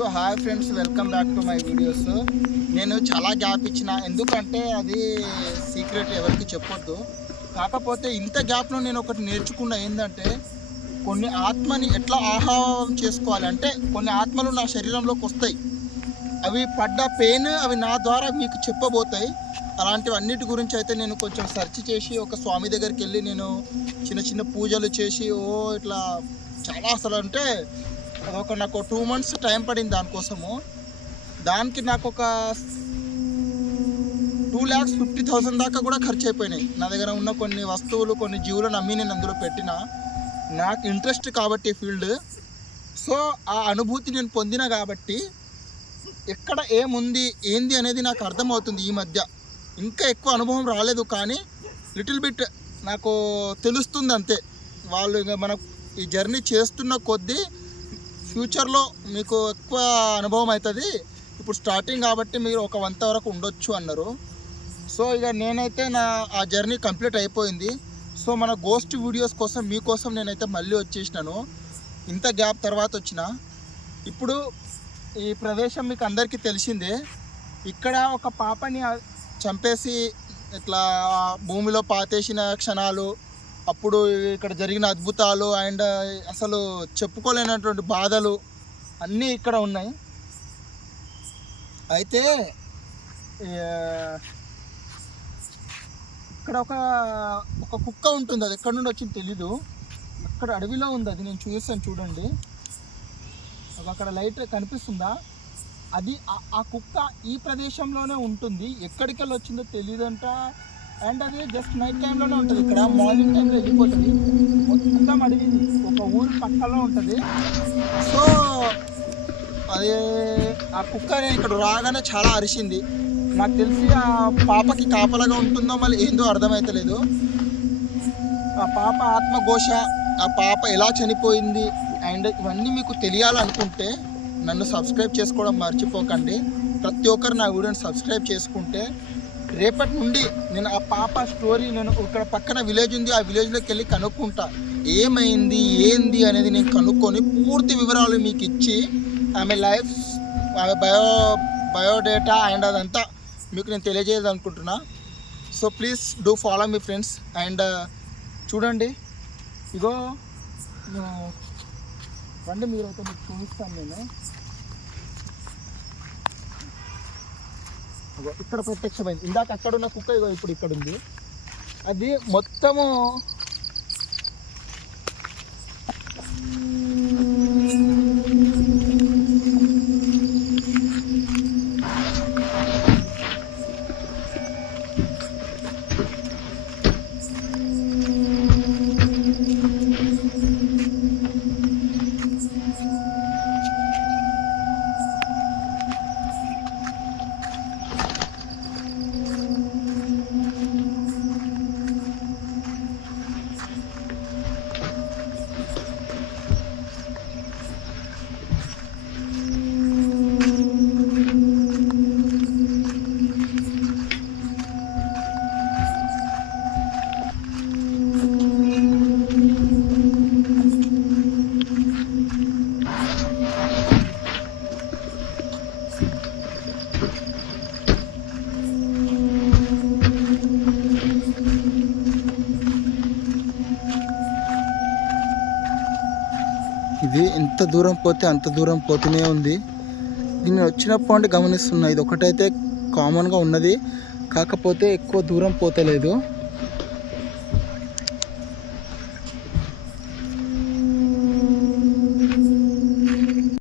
So hi friends, welcome back to my videos. నేను చాలా gap ఇచ్చిన, ఎందుకంటే అది సీక్రెట్, ఎవరికి చెప్పొద్దు. కాకపోతే ఇంత గ్యాప్లో నేను ఒకటి నేర్చుకున్న ఏంటంటే, కొన్ని ఆత్మని ఎట్లా ఆహారం చేసుకోవాలి. అంటే కొన్ని ఆత్మలు నా శరీరంలోకి వస్తాయి, అవి పడ్డ పెయిన్ అవి నా ద్వారా మీకు చెప్పబోతాయి. అలాంటివన్నిటి గురించి అయితే నేను కొంచెం సెర్చ్ చేసి ఒక స్వామి దగ్గరికి వెళ్ళి నేను చిన్న చిన్న పూజలు చేసి ఇట్లా చాలా అసలు అంటే అదొక నాకు 2 months టైం పడింది దానికోసము. దానికి నాకు ఒక 2,50,000 దాకా కూడా ఖర్చు అయిపోయినాయి. నా దగ్గర ఉన్న కొన్ని వస్తువులు, కొన్ని జీవులను అమ్మి నేను అందులో పెట్టిన. నాకు ఇంట్రెస్ట్ కాబట్టి ఫీల్డ్, సో ఆ అనుభూతి నేను పొందిన కాబట్టి ఎక్కడ ఏముంది ఏంది అనేది నాకు అర్థమవుతుంది. ఈ మధ్య ఇంకా ఎక్కువ అనుభవం రాలేదు, కానీ లిటిల్ బిట్ నాకు తెలుస్తుంది అంతే. వాళ్ళు ఇంకా మనం ఈ జర్నీ చేస్తున్న కొద్దీ ఫ్యూచర్లో మీకు ఎక్కువ అనుభవం అవుతుంది. ఇప్పుడు స్టార్టింగ్ కాబట్టి మీరు ఒక 1 వరకు ఉండొచ్చు అన్నారు. సో ఇక నేనైతే ఆ జర్నీ కంప్లీట్ అయిపోయింది. సో మన గోస్ట్ వీడియోస్ కోసం మీకోసం నేనైతే మళ్ళీ వచ్చేసినాను. ఇంత గ్యాప్ తర్వాత వచ్చిన. ఇప్పుడు ఈ ప్రదేశం మీకు అందరికీ తెలిసిందే. ఇక్కడ ఒక పాపని చంపేసి ఇట్లా భూమిలో పాతేసిన క్షణాలు, అప్పుడు ఇక్కడ జరిగిన అద్భుతాలు అండ్ అసలు చెప్పుకోలేనటువంటి బాధలు అన్నీ ఇక్కడ ఉన్నాయి. అయితే ఇక్కడ ఒక కుక్క ఉంటుంది. అది ఎక్కడి నుండి వచ్చింది తెలీదు. అక్కడ అడవిలో ఉంది, అది నేను చూసాను. చూడండి, అక్కడ లైట్ కనిపిస్తుందా? అది ఆ కుక్క ఈ ప్రదేశంలోనే ఉంటుంది. ఎక్కడికి వెళ్ళి వచ్చిందో తెలియదంట. అండ్ అది జస్ట్ నైట్ టైంలోనే ఉంటుంది. ఇక్కడ మార్నింగ్ టైంలో వెళ్ళిపోతుంది. మొత్తం అడవి ఒక ఊరు పక్కలో ఉంటుంది. సో అది ఆ కుక్క ఇక్కడ రాగానే చాలా అరిచింది. నాకు తెలిసి ఆ పాపకి కాపలాగా ఉంటుందో మళ్ళీ ఏందో అర్థమవుతలేదు. ఆ పాప ఆత్మఘోష, ఆ పాప ఎలా చనిపోయింది అండ్ ఇవన్నీ మీకు తెలియాలనుకుంటే నన్ను సబ్స్క్రైబ్ చేసుకోవడం మర్చిపోకండి. ప్రతి ఒక్కరు నా వీడియోని సబ్స్క్రైబ్ చేసుకుంటే రేపటి నుండి నేను ఆ పాప స్టోరీ, నేను ఇక్కడ పక్కన విలేజ్ ఉంది, ఆ విలేజ్లోకి వెళ్ళి కనుక్కుంటా ఏమైంది ఏంది అనేది. నేను కనుక్కొని పూర్తి వివరాలు మీకు ఇచ్చి ఆమె లైఫ్, ఆమె బయోడేటా అండ్ అదంతా మీకు నేను తెలియజేయాలనుకుంటున్నా. So please do follow me friends. And చూడండి, ఇగో రండి, మీరైతే మీకు చూపిస్తాను. నేను ఇక్కడ ప్రత్యక్షమైంది. ఇందాక అక్కడ ఉన్న కుక్క ఇగో ఇప్పుడు ఇక్కడ ఉంది. అది మొత్తము ఇది ఎంత దూరం పోతే అంత దూరం పోతూనే ఉంది. దీన్ని వచ్చినప్పుడు అంటే గమనిస్తున్నా, ఇది ఒకటైతే కామన్గా ఉన్నది, కాకపోతే ఎక్కువ దూరం పోతలేదు.